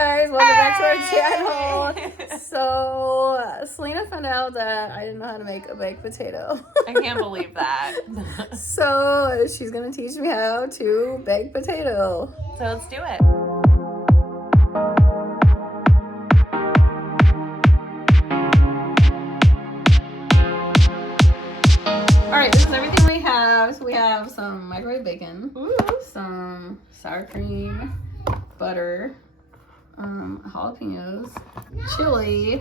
guys, welcome back to our channel. So Selena found out that I didn't know how to make a baked potato. I can't believe that. So she's gonna teach me how to bake potato. So let's do it. Alright, this is everything we have. So we have some microwave bacon, some sour cream, butter, jalapenos, chili,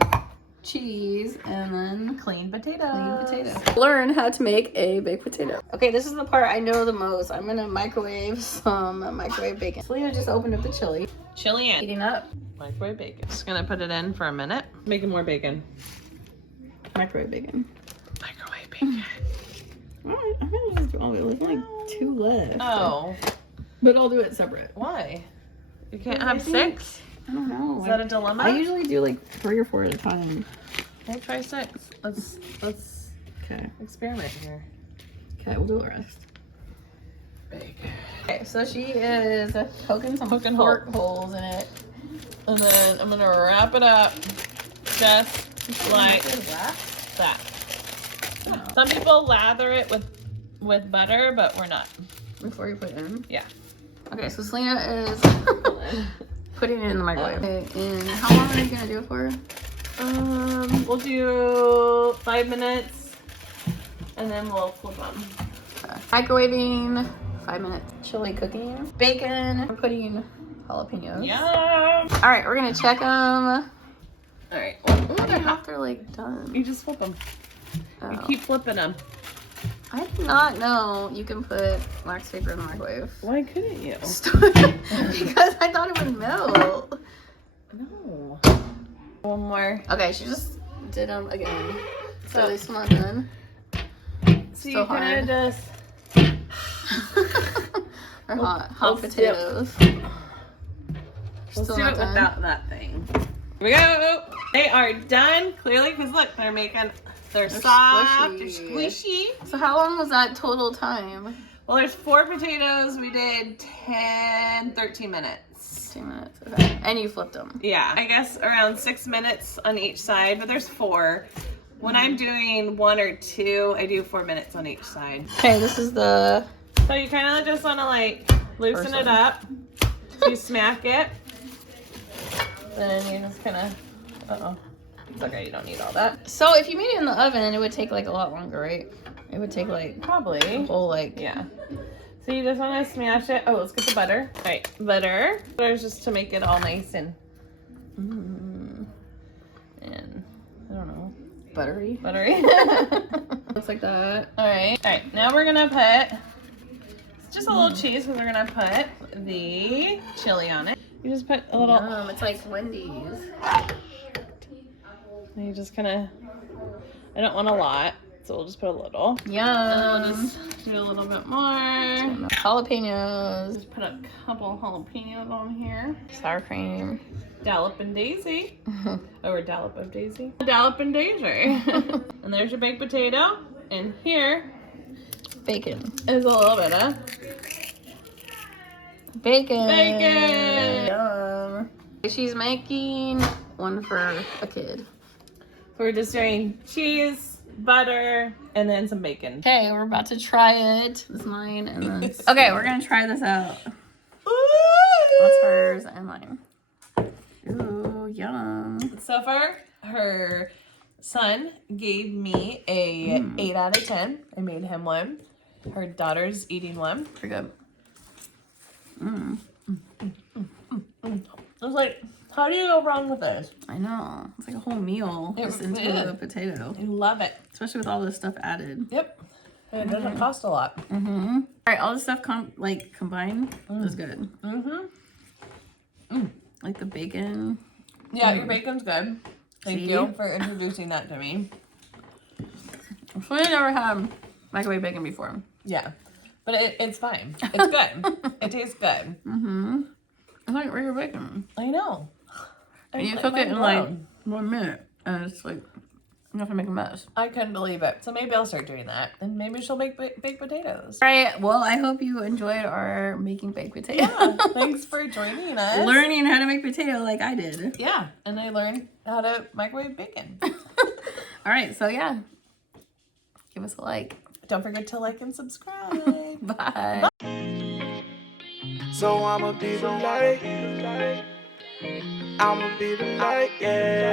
cheese, and then Clean potatoes. Learn how to make a baked potato. Okay, this is the part I know the most. I'm gonna microwave some microwave bacon. Selena just opened up the chili. Chili in. Heating up. Microwave bacon. Just gonna put it in for a minute. Making more bacon. Microwave bacon. Microwave bacon. Alright, I'm gonna just do all of it. There's like 2 left. Oh. But I'll do it separate. Why? You can't have 6? I don't know. Is that a dilemma? I usually do like 3 or 4 at a time. We'll try 6. Let's Okay. experiment here. Okay, we'll do the rest. Bacon. Okay, so she is poking some pork holes in it. And then I'm gonna wrap it up just like that. Oh. Some people lather it with butter, but we're not. Before you put it in? Yeah. Okay, so Selena is putting it in the microwave. Okay, and how long are you gonna do it for? We'll do 5 minutes, and then we'll flip them. Okay. Microwaving, 5 minutes. Chili cooking. Bacon. We're putting jalapenos. Yum! All right, we're gonna check them. All right. I don't know if they're like done. You just flip them. Oh. You keep flipping them. I did not know you can put wax paper in the microwave. Why couldn't you? Because I thought it would melt. No. One more. Okay, she just did them again. So they're still not done. So Still you kind of just. Or hot potatoes. Let's do it without that thing. Here we go. They are done. Clearly, because look, they're soft, they're squishy. So how long was that total time? Well, there's 4 potatoes. We did 13 minutes. 15 minutes. Okay. And you flipped them. Yeah, I guess around 6 minutes on each side, but there's 4. When I'm doing 1 or 2, I do 4 minutes on each side. Okay, this is the... So you kind of just want to like loosen it up. So you smack it. Then you just kind of, it's okay, you don't need all that. So if you made it in the oven, it would take like a lot longer, right? It would take like probably a whole like... Yeah. So you just want to smash it. Oh, let's get the butter. All right, butter. Butter's just to make it all nice and, and I don't know. Buttery. Looks like that. All right, now we're gonna put just a little cheese because we're gonna put the chili on it. You just put a little. It's like Wendy's. And you just kind of. I don't want a lot, so we'll just put a little. Yum. And then we'll just do a little bit more. Jalapenos. Just put a couple jalapenos on here. Sour cream. Dollop and daisy. Or dollop of daisy. Dollop and daisy. And there's your baked potato. And here Bacon. is a little bit of Bacon. bacon. Yum. She's making one for a kid. So we're just doing cheese, butter, and then some bacon. Okay, we're about to try it. This is mine and then... Okay, we're gonna try this out. That's hers and mine. Ooh, yum. So far, her son gave me a 8 out of 10. I made him one. Her daughter's eating one. Pretty good. I was like, how do you go wrong with this? I know. It's like a whole meal just into the potato. I love it. Especially with all this stuff added. Yep. And it doesn't cost a lot. Mm-hmm. All right, all this stuff combined is good. Like the bacon. Yeah, your bacon's good. Thank you for introducing that to me. So I never had microwave bacon before. Yeah. But it's fine. It's good. It tastes good. Mm-hmm. It's like regular bacon. I know. And you cook it in like 1 minute. And it's like I'm gonna make a mess. I couldn't believe it. So maybe I'll start doing that. And maybe she'll make baked potatoes. All right. Well, I hope you enjoyed our making baked potato. Yeah. Thanks for joining us. Learning how to make potato like I did. Yeah. And I learned how to microwave bacon. All right. So yeah, give us a like. Don't forget to like and subscribe. Bye. So I'ma be the light. I'ma be the light, yeah.